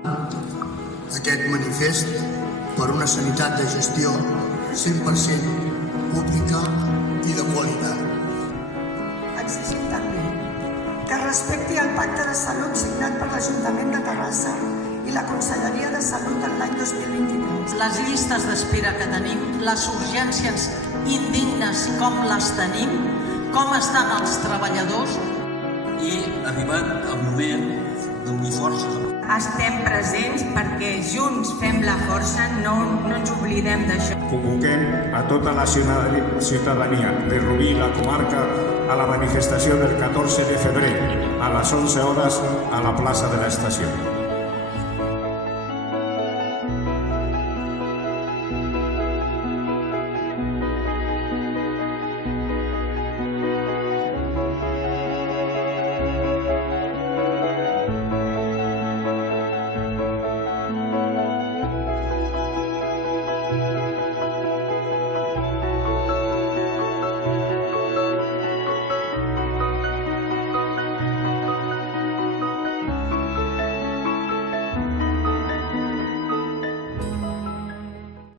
Aquest manifest per una sanitat de gestió 100% pública i de qualitat. Exigim també que es respecti el pacte de salut signat per l'Ajuntament de Terrassa i la Conselleria de Salut en l'any 2023. Les llistes d'espera que tenim, les urgències indignes com les tenim, com estan els treballadors. I arribat el moment d'unir forces. Estem presents perquè junts fem la força, no ens oblidem d'això. Convoquem a tota la ciutadania de Rubí i la comarca a la manifestació del 14 de febrer a les 11 hores a la plaça de l'Estació.